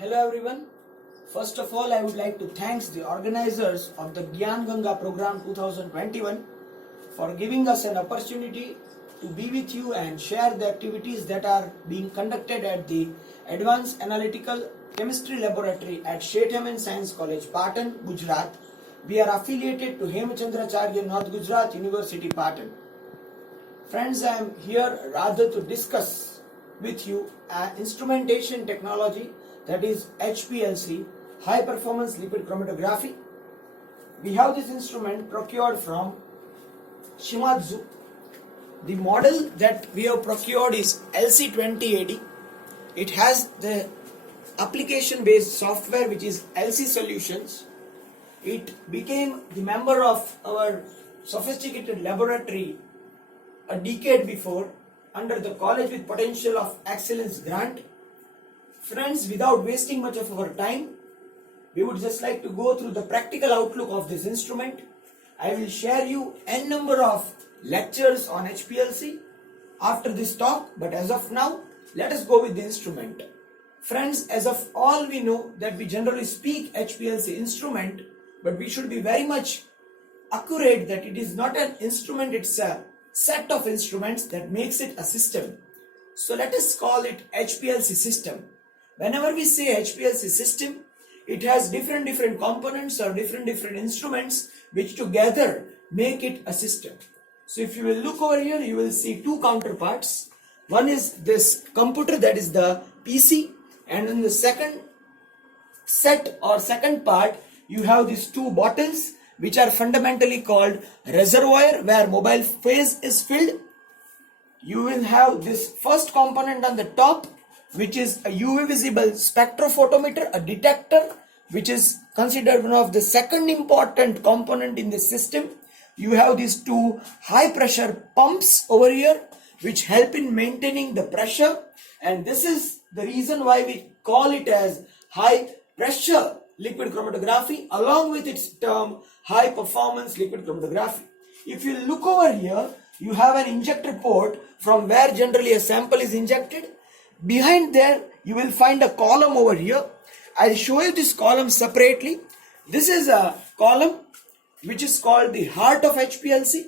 Hello everyone. First of all, I would like to thank the organizers of the Gyan Ganga program 2021 for giving us an opportunity to be with you and share the activities that are being conducted at the Advanced Analytical Chemistry Laboratory at Shethaman Science College, Patan, Gujarat. We are affiliated to Hemachandracharya North Gujarat University, Patan. Friends, I am here rather to discuss with you instrumentation technology, that is HPLC, high performance lipid chromatography. We have this instrument procured from Shimadzu. The model that we have procured is LC2080. It has the application based software which is LC Solutions. It became the member of our sophisticated laboratory a decade before under the College with Potential of Excellence grant. Friends, without wasting much of our time, we would just like to go through the practical outlook of this instrument. I will share you n number of lectures on HPLC after this talk, but as of now, let us go with the instrument. Friends, as of all we know that we generally speak HPLC instrument, but we should be very much accurate that it is not an instrument, it's a set of instruments that makes it a system. So let us call it HPLC system. Whenever we say HPLC system, it has different components or different instruments which together make it a system. So if you will look over here, you will see two counterparts. One is this computer, that is the PC, and in the second set or second part, you have these two bottles which are fundamentally called reservoir, where mobile phase is filled. You will have this first component on the top, which is a UV visible spectrophotometer, a detector, which is considered one of the second important component in the system. You have these two high pressure pumps over here, which help in maintaining the pressure, and this is the reason why we call it as high pressure liquid chromatography, along with its term high performance liquid chromatography. If you look over here, you have an injector port from where generally a sample is injected. Behind there, you will find a column over here. I'll show you this column separately. This is a column which is called the Heart of Hplc.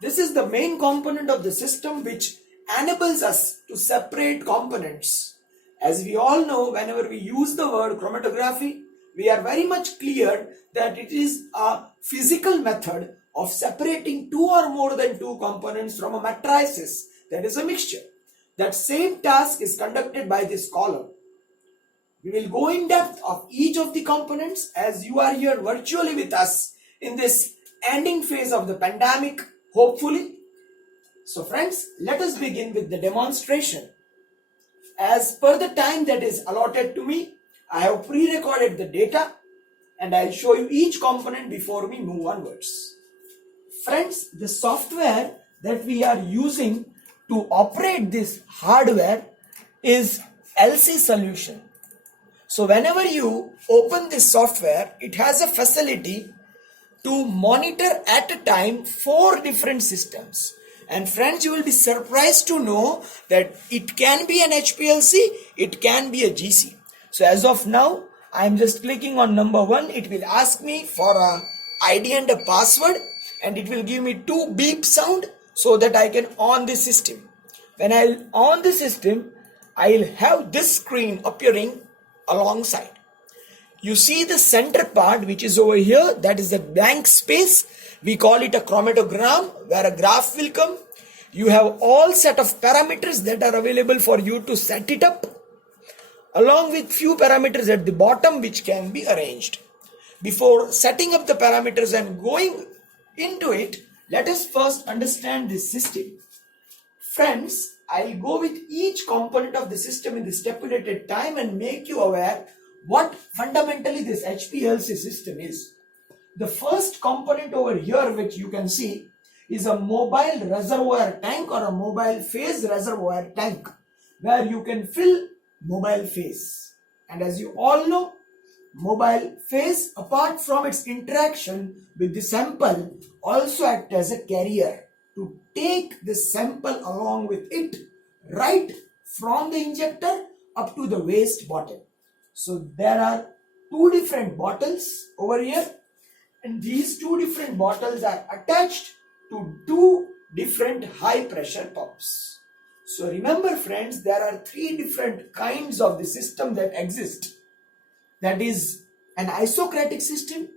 This is the main component of the system which enables us to separate components. As we all know, whenever we use the word chromatography, we are very much clear that it is a physical method of separating two or more than two components from a matrices, that is a mixture. That same task is conducted by this column. We will go in depth of each of the components as you are here virtually with us in this ending phase of the pandemic, hopefully. So friends, let us begin with the demonstration. As per the time that is allotted to me, I have pre-recorded the data and I'll show you each component before we move onwards. Friends, the software that we are using to operate this hardware is LC Solution. So whenever you open this software, it has a facility to monitor at a time 4 different systems. And friends, you will be surprised to know that it can be an HPLC, it can be a GC. So as of now, I am just clicking on number 1. It will ask me for a ID and a password, and it will give me 2 beep sound so that I can on the system. When I on the system, I will have this screen appearing alongside. You see the center part which is over here, that is the blank space. We call it a chromatogram, where a graph will come. You have all set of parameters that are available for you to set it up, along with few parameters at the bottom which can be arranged. Before setting up the parameters and going into it, let us first understand this system. Friends, I'll go with each component of the system in the stipulated time and make you aware what fundamentally this HPLC system is. The first component over here, which you can see, is a mobile reservoir tank or a mobile phase reservoir tank, where you can fill mobile phase. And as you all know, mobile phase, apart from its interaction with the sample, also act as a carrier to take the sample along with it right from the injector up to the waste bottle. So there are two different bottles over here, and these two different bottles are attached to two different high pressure pumps. So remember friends, there are three different kinds of the system that exist. That is an isocratic system,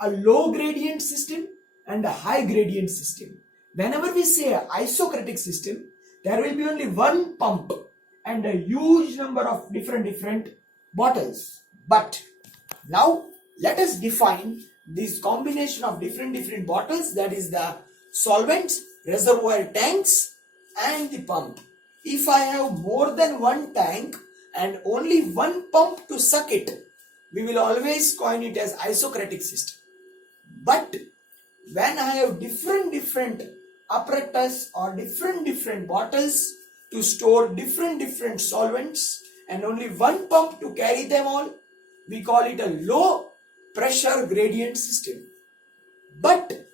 a low gradient system, and a high gradient system. Whenever we say isocratic system, there will be only one pump and a huge number of different bottles. But now let us define this combination of different bottles, that is the solvents, reservoir tanks, and the pump. If I have more than one tank and only one pump to suck it, we will always coin it as isocratic system. But when I have different apparatus or different bottles to store different solvents and only one pump to carry them all, we call it a low pressure gradient system. But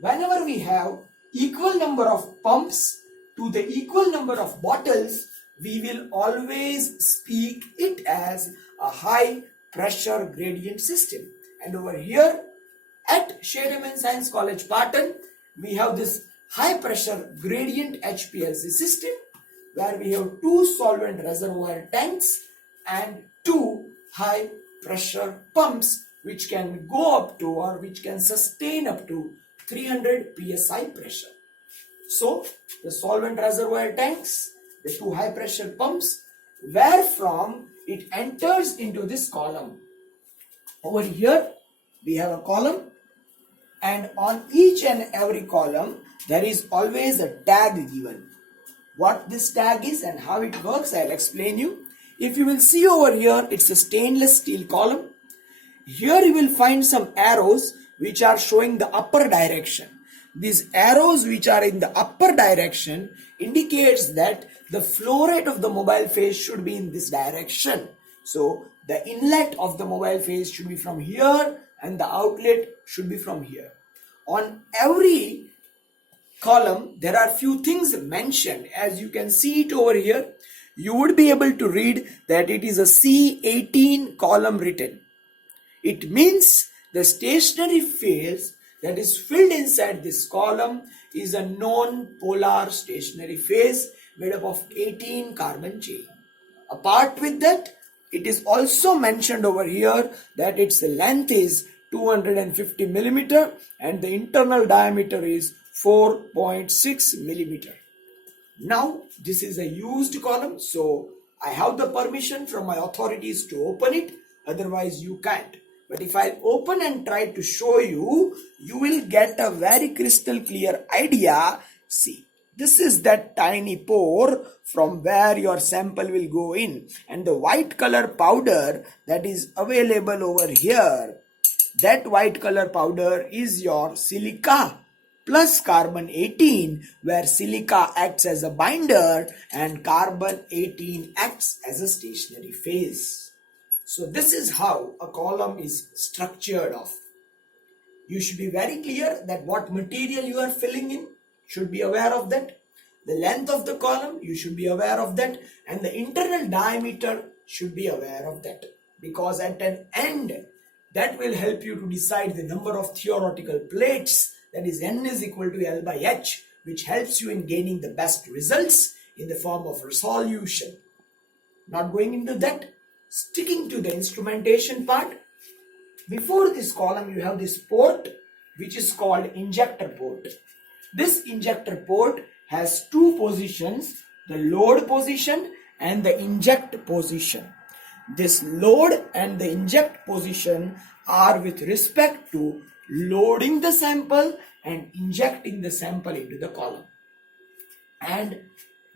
whenever we have equal number of pumps to the equal number of bottles, we will always speak it as a high pressure gradient system. And over here at Sheridan Science College Patan, we have this high pressure gradient Hplc system where we have two solvent reservoir tanks and two high pressure pumps which can go up to or which can sustain up to 300 psi pressure. So the solvent reservoir tanks, the two high pressure pumps, where from it enters into this column. Over here we have a column, and on each and every column there is always a tag given. What this tag is and how it works, I'll explain you. If you will see over here, it's a stainless steel column. Here you will find some arrows which are showing the upper direction. These arrows which are in the upper direction indicates that the flow rate of the mobile phase should be in this direction. So the inlet of the mobile phase should be from here and the outlet should be from here. On every column there are few things mentioned. As you can see it over here, you would be able to read that it is a C18 column written. It means the stationary phase that is filled inside this column is a non-polar stationary phase made up of 18 carbon chain. Apart with that, it is also mentioned over here that its length is 250 millimeter and the internal diameter is 4.6 millimeter. Now this is a used column, so I have the permission from my authorities to open it, otherwise you can't. But if I open and try to show you, you will get a very crystal clear idea. See, this is that tiny pore from where your sample will go in, and the white color powder that is available over here, that white color powder is your silica plus carbon 18, where silica acts as a binder and carbon 18 acts as a stationary phase. So this is how a column is structured of. You should be very clear that what material you are filling in, should be aware of that. The length of the column, you should be aware of that, and the internal diameter should be aware of that, because at an end that will help you to decide the number of theoretical plates, that is N is equal to L by H, which helps you in gaining the best results in the form of resolution. Not going into that, sticking to the instrumentation part. Before this column you have this port which is called injector port. This injector port has two positions, the load position and the inject position. This load and the inject position are with respect to loading the sample and injecting the sample into the column. And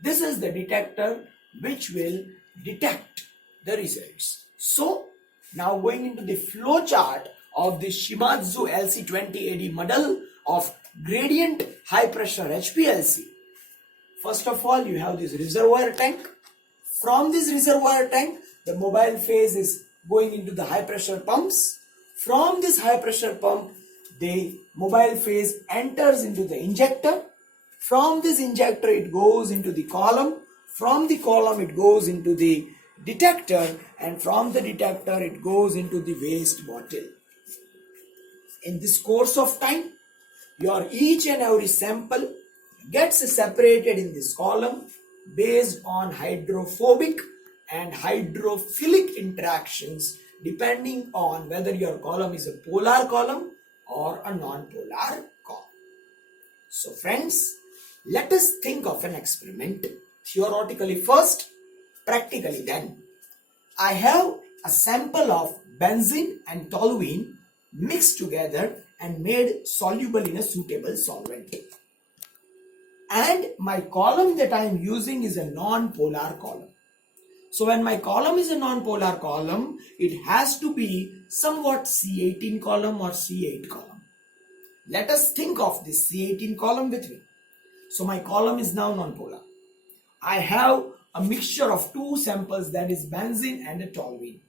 this is the detector which will detect the results. So now going into the flow chart of the Shimadzu LC20AD model of gradient high pressure Hplc. First of all, you have this reservoir tank. From this reservoir tank, the mobile phase is going into the high pressure pumps. From this high pressure pump, the mobile phase enters into the injector. From this injector, it goes into the column. From the column, it goes into the detector, and from the detector it goes into the waste bottle. In this course of time, your each and every sample gets separated in this column based on hydrophobic and hydrophilic interactions, depending on whether your column is a polar column or a non-polar column. So friends, let us think of an experiment, theoretically first, practically then. I have a sample of benzene and toluene mixed together and made soluble in a suitable solvent. And my column that I am using is a non-polar column. So when my column is a non-polar column, it has to be somewhat C18 column or C8 column. Let us think of this C18 column with me. So my column is now non-polar. I have a mixture of two samples, that is benzene and a toluene.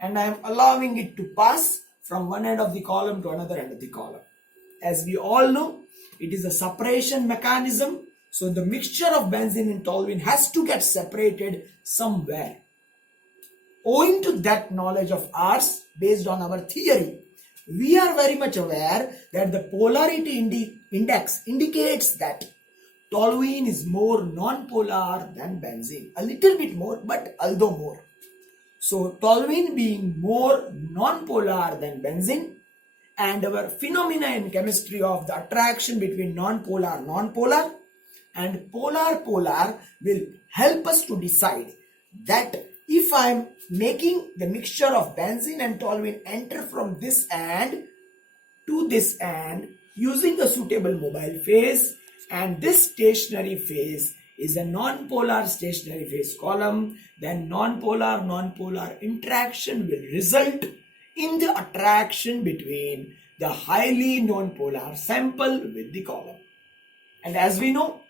And I am allowing it to pass from one end of the column to another end of the column. As we all know, it is a separation mechanism. So the mixture of benzene and toluene has to get separated somewhere. Owing to that knowledge of ours, based on our theory, we are very much aware that the polarity index indicates that toluene is more non-polar than benzene. A little bit more, but although more. So toluene being more non-polar than benzene, and our phenomena in chemistry of the attraction between non-polar and polar will help us to decide that if I am making the mixture of benzene and toluene enter from this end to this end using a suitable mobile phase, and this stationary phase is a non-polar stationary phase column, then non-polar interaction will result in the attraction between the highly non-polar sample with the column. And as we know,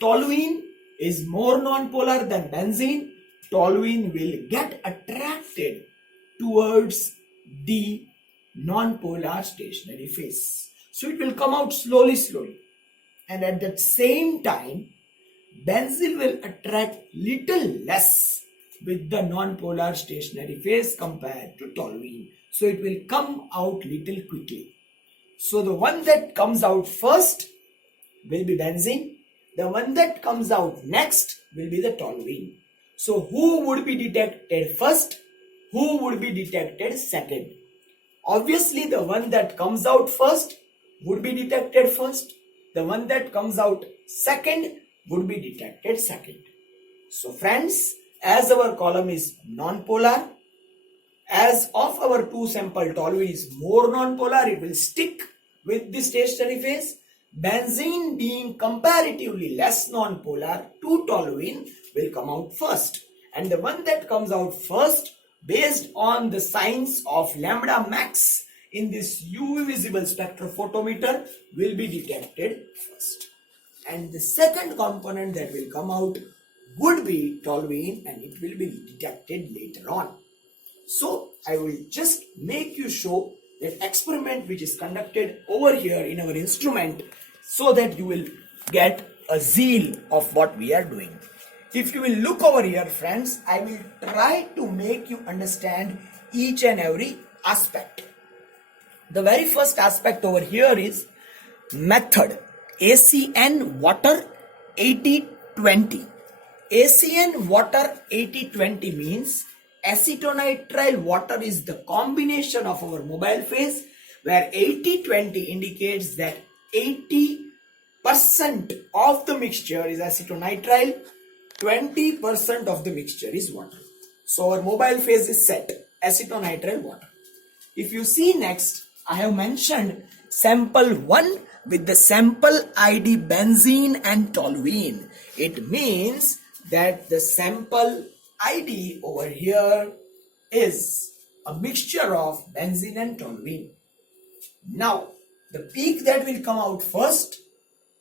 toluene is more non-polar than benzene. Toluene will get attracted towards the non-polar stationary phase. So it will come out slowly. And at that same time, benzene will attract little less with the non-polar stationary phase compared to toluene. So it will come out little quickly. So the one that comes out first will be benzene. The one that comes out next will be the toluene. So who would be detected first? Who would be detected second? Obviously the one that comes out first would be detected first. The one that comes out second would be detected second. So friends, as our column is non-polar, as of our two sample toluene is more non-polar, it will stick with the stationary phase. Benzene being comparatively less non-polar to toluene will come out first. And the one that comes out first, based on the signs of lambda max in this UV visible spectrophotometer, will be detected first. And the second component that will come out would be toluene, and it will be detected later on. So I will just make you show that experiment which is conducted over here in our instrument, so that you will get a zeal of what we are doing. If you will look over here, friends, I will try to make you understand each and every aspect. The very first aspect over here is method. ACN water 80-20. ACN water 80-20 means acetonitrile water is the combination of our mobile phase, where 80-20 indicates that 80% of the mixture is acetonitrile, 20% of the mixture is water. So our mobile phase is set, acetonitrile water. If you see next, I have mentioned sample 1 with the sample ID benzene and toluene. It means that the sample ID over here is a mixture of benzene and toluene. Now, the peak that will come out first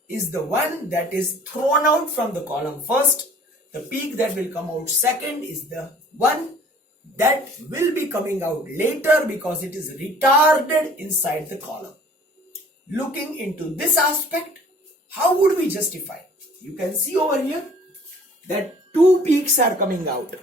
is the one that is thrown out from the column first. The peak that will come out second is the one that will be coming out later because it is retarded inside the column. Looking into this aspect, how would we justify? You can see over here that two peaks are coming out.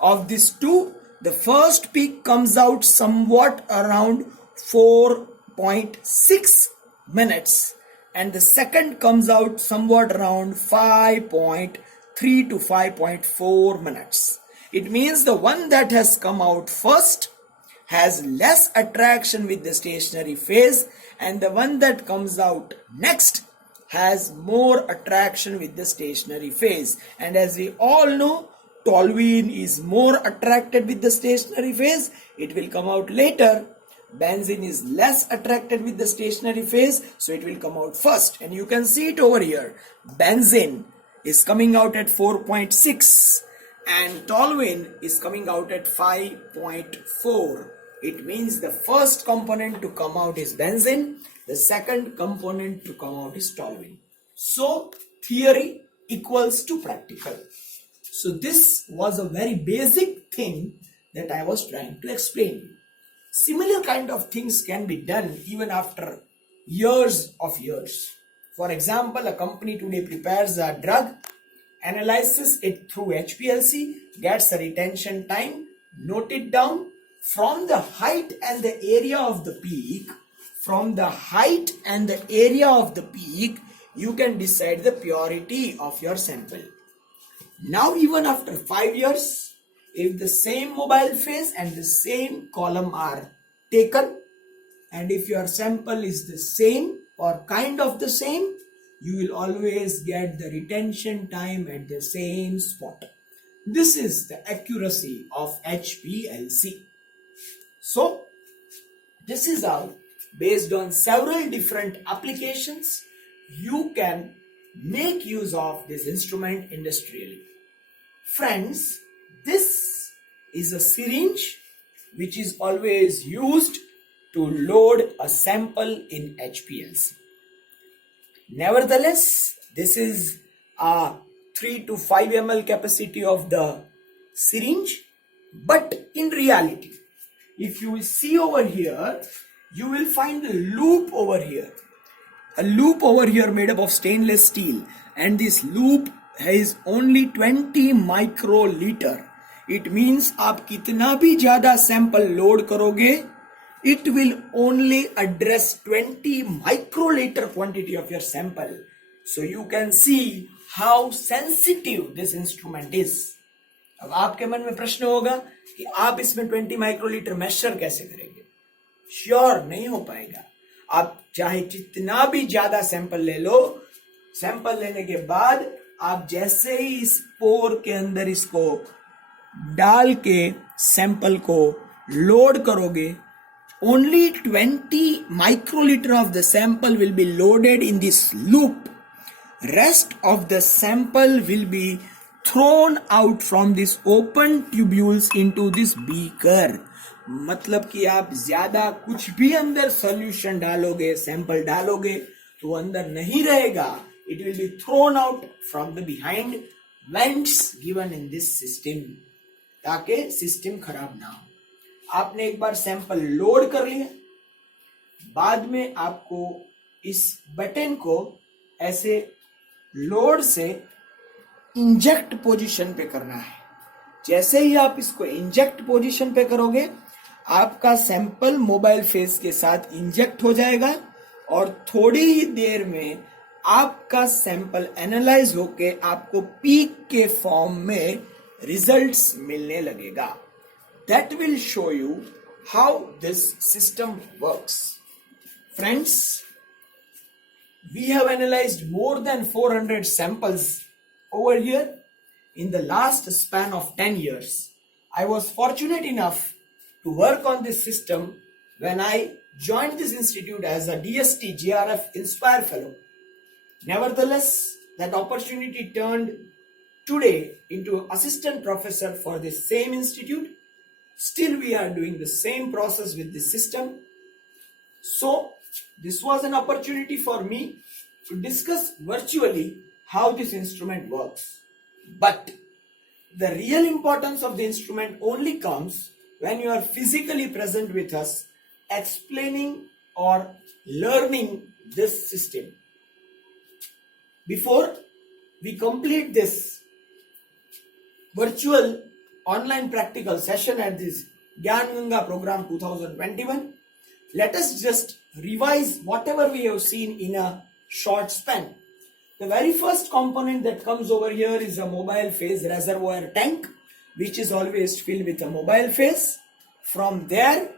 Of these two, the first peak comes out somewhat around 4.6 minutes and the second comes out somewhat around 5.3 to 5.4 minutes. It means the one that has come out first has less attraction with the stationary phase and the one that comes out next has more attraction with the stationary phase. And as we all know, toluene is more attracted with the stationary phase. It will come out later. Benzene is less attracted with the stationary phase, so it will come out first. And you can see it over here. Benzene is coming out at 4.6 and toluene is coming out at 5.4. It means the first component to come out is benzene, the second component to come out is toluene. So theory equals to practical. So this was a very basic thing that I was trying to explain. Similar kind of things can be done even after years of years. For example, a company today prepares a drug, analyzes it through HPLC, gets a retention time, note it down. From the height and the area of the peak, you can decide the purity of your sample. Now even after 5 years, if the same mobile phase and the same column are taken, and if your sample is the same or kind of the same, you will always get the retention time at the same spot. This is the accuracy of HPLC. So, this is how, based on several different applications, you can make use of this instrument industrially. Friends, this is a syringe which is always used to load a sample in HPLC. Nevertheless, this is a 3 to 5 ml capacity of the syringe, but in reality, if you will see over here, you will find a loop over here. A loop over here made up of stainless steel, and this loop has only 20 microliter. It means आप कितना भी ज़्यादा sample load करोगे, it will only address 20 microliter quantity of your sample. So you can see how sensitive this instrument is. अब आपके मन में प्रश्न होगा कि आप इसमें 20 माइक्रोलीटर मेजर कैसे करेंगे? श्योर नहीं हो पाएगा. आप चाहे जितना भी ज्यादा सैंपल ले लो, सैंपल लेने के बाद आप जैसे ही इस पोर के अंदर इसको डाल के सैंपल को लोड करोगे, only 20 microliter of the sample will be loaded in this loop. Rest of the sample will be thrown out from this open tubules into this beaker. मतलब कि आप ज्यादा कुछ भी अंदर सॉल्यूशन डालोगे, सैंपल डालोगे तो अंदर नहीं रहेगा. It will be thrown out from the behind vents given in this system, ताकि सिस्टम खराब ना हो. आपने एक बार सैंपल लोड कर लिया, बाद में आपको इस बटन को ऐसे लोड से इंजेक्ट पोजीशन पे करना है. जैसे ही आप इसको इंजेक्ट पोजीशन पे करोगे, आपका सैंपल मोबाइल फेस के साथ इंजेक्ट हो जाएगा और थोड़ी ही देर में आपका सैंपल एनालाइज होके आपको पीक के फॉर्म में रिजल्ट्स मिलने लगेगा. That will show you how this system works. Friends, we have analyzed more than 400 samples over here in the last span of 10 years. I was fortunate enough to work on this system when I joined this institute as a DST GRF Inspire Fellow. Nevertheless, that opportunity turned today into assistant professor for the same institute. Still we are doing the same process with this system. So this was an opportunity for me to discuss virtually how this instrument works. But the real importance of the instrument only comes when you are physically present with us, explaining or learning this system. Before we complete this virtual online practical session at this Gyan Ganga program 2021. Let us just revise whatever we have seen in a short span. The very first component that comes over here is a mobile phase reservoir tank, which is always filled with a mobile phase. From there,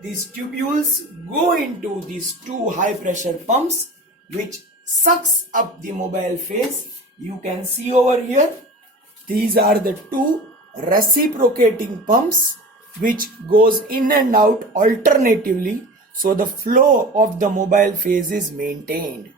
these tubules go into these two high pressure pumps which sucks up the mobile phase. You can see over here, these are the two reciprocating pumps which goes in and out alternatively, so the flow of the mobile phase is maintained.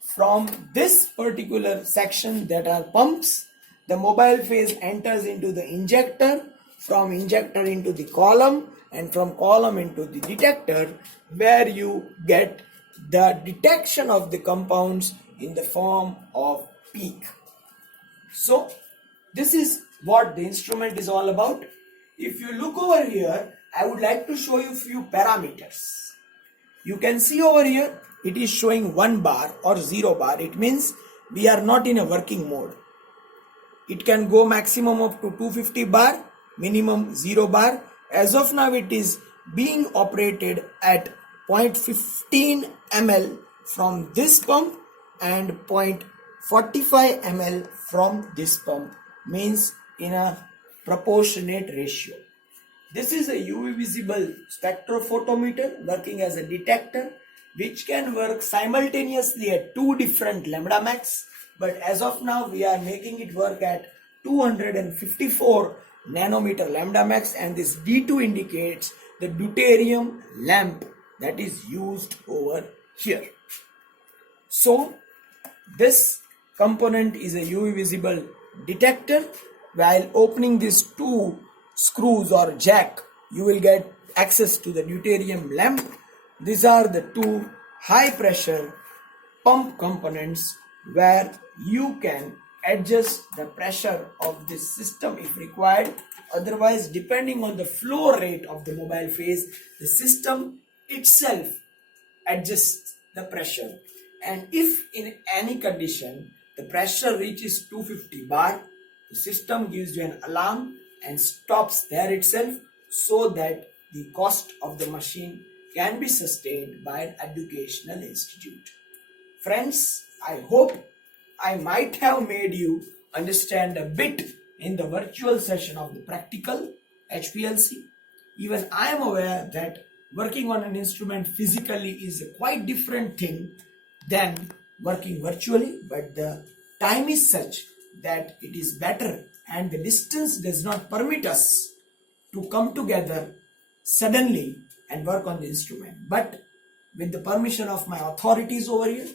From this particular section that are pumps, the mobile phase enters into the injector, from injector into the column, and from column into the detector, where you get the detection of the compounds in the form of peak. So this is what the instrument is all about. If you look over here, I would like to show you few parameters. You can see over here, it is showing 1 bar or 0 bar. It means we are not in a working mode. It can go maximum up to 250 bar, minimum 0 bar. As of now, it is being operated at 0.15 ml from this pump and 0.45 ml from this pump, means in a proportionate ratio. This is a UV visible spectrophotometer working as a detector, which can work simultaneously at two different lambda max, but as of now we are making it work at 254 nanometer lambda max, and this D2 indicates the deuterium lamp that is used over here. So this component is a UV visible detector. While opening these two screws or jack, you will get access to the deuterium lamp. These are the two high pressure pump components where you can adjust the pressure of this system if required. Otherwise, depending on the flow rate of the mobile phase, the system itself adjusts the pressure. And if in any condition the pressure reaches 250 bar, the system gives you an alarm and stops there itself, so that the cost of the machine can be sustained by an educational institute. Friends, I hope I might have made you understand a bit in the virtual session of the practical HPLC. Even I am aware that working on an instrument physically is a quite different thing than working virtually, but the time is such that it is better and the distance does not permit us to come together suddenly and work on the instrument. But with the permission of my authorities over here,